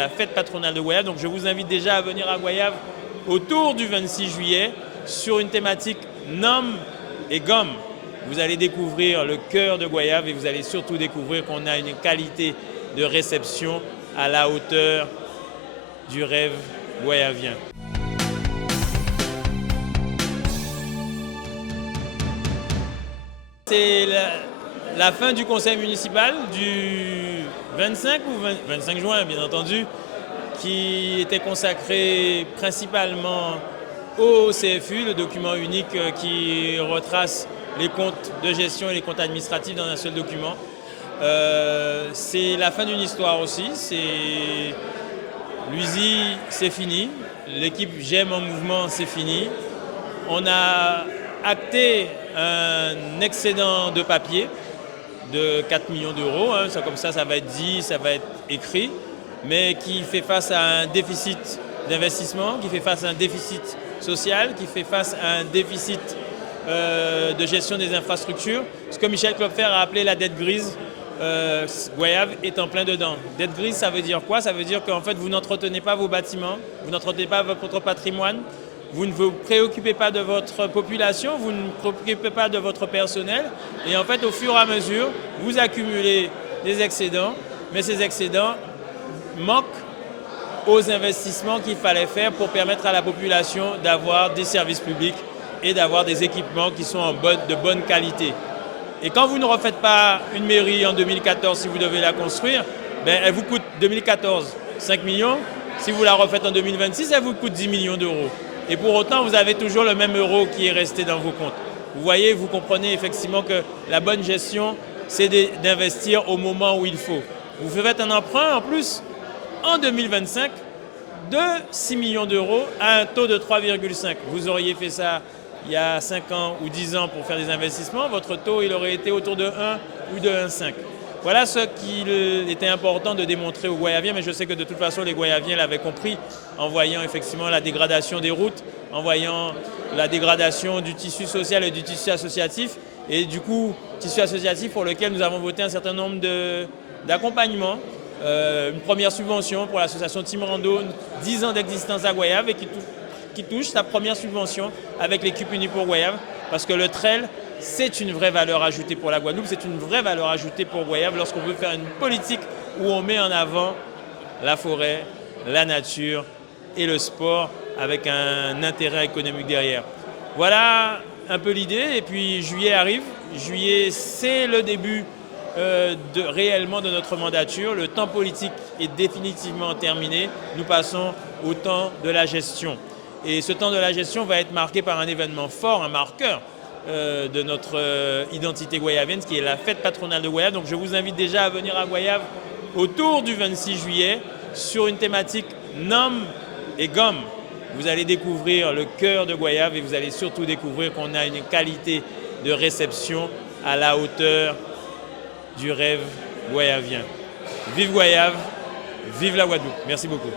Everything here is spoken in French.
la fête patronale de Goyave. Donc je vous invite déjà à venir à Goyave autour du 26 juillet sur une thématique NOM et gomme. Vous allez découvrir le cœur de Goyave et vous allez surtout découvrir qu'on a une qualité de réception à la hauteur du rêve goyavien. C'est la fin du conseil municipal du 25 ou 25 juin, bien entendu, qui était consacré principalement au CFU, le document unique qui retrace les comptes de gestion et les comptes administratifs dans un seul document. C'est la fin d'une histoire aussi. L'USI, c'est fini. L'équipe J'aime en mouvement, c'est fini. On a acté un excédent de papier de 4 millions d'euros. Comme ça va être dit, ça va être écrit, mais qui fait face à un déficit d'investissement, qui fait face à un déficit social, qui fait face à un déficit de gestion des infrastructures. Ce que Michel Klopfer a appelé la dette grise, Goyave est en plein dedans. Dette grise, ça veut dire quoi? Ça veut dire qu'en fait, vous n'entretenez pas vos bâtiments, vous n'entretenez pas votre patrimoine, vous ne vous préoccupez pas de votre population, vous ne vous préoccupez pas de votre personnel. Et en fait, au fur et à mesure, vous accumulez des excédents, mais ces excédents manquent aux investissements qu'il fallait faire pour permettre à la population d'avoir des services publics et d'avoir des équipements qui sont de bonne qualité. Et quand vous ne refaites pas une mairie en 2014, si vous devez la construire, elle vous coûte 2014 5 millions. Si vous la refaites en 2026, elle vous coûte 10 millions d'euros. Et pour autant, vous avez toujours le même euro qui est resté dans vos comptes. Vous voyez, vous comprenez effectivement que la bonne gestion, c'est d'investir au moment où il faut. Vous faites un emprunt en plus en 2025 de 6 millions d'euros à un taux de 3,5. Vous auriez fait ça il y a 5 ans ou 10 ans pour faire des investissements, votre taux il aurait été autour de 1 ou de 1,5. Voilà ce qu'il était important de démontrer aux Goyaviens, mais je sais que de toute façon les Goyaviens l'avaient compris en voyant effectivement la dégradation des routes, en voyant la dégradation du tissu social et du tissu associatif, et du coup, tissu associatif pour lequel nous avons voté un certain nombre d'accompagnements. Une première subvention pour l'association Timrando, 10 ans d'existence à Goyave et qui touche sa première subvention avec l'équipe Unie pour Goyave, parce que le trail, c'est une vraie valeur ajoutée pour la Guadeloupe, c'est une vraie valeur ajoutée pour Goyave lorsqu'on veut faire une politique où on met en avant la forêt, la nature et le sport avec un intérêt économique derrière. Voilà un peu l'idée, et puis juillet arrive. Juillet, c'est le début réellement de notre mandature. Le temps politique est définitivement terminé. Nous passons au temps de la gestion. Et ce temps de la gestion va être marqué par un événement fort, un marqueur de notre identité goyavienne, qui est la fête patronale de Goyave. Donc je vous invite déjà à venir à Goyave autour du 26 juillet sur une thématique NOM et gomme. Vous allez découvrir le cœur de Goyave et vous allez surtout découvrir qu'on a une qualité de réception à la hauteur du rêve goyavien. Vive Goyave, vive la Guadeloupe. Merci beaucoup.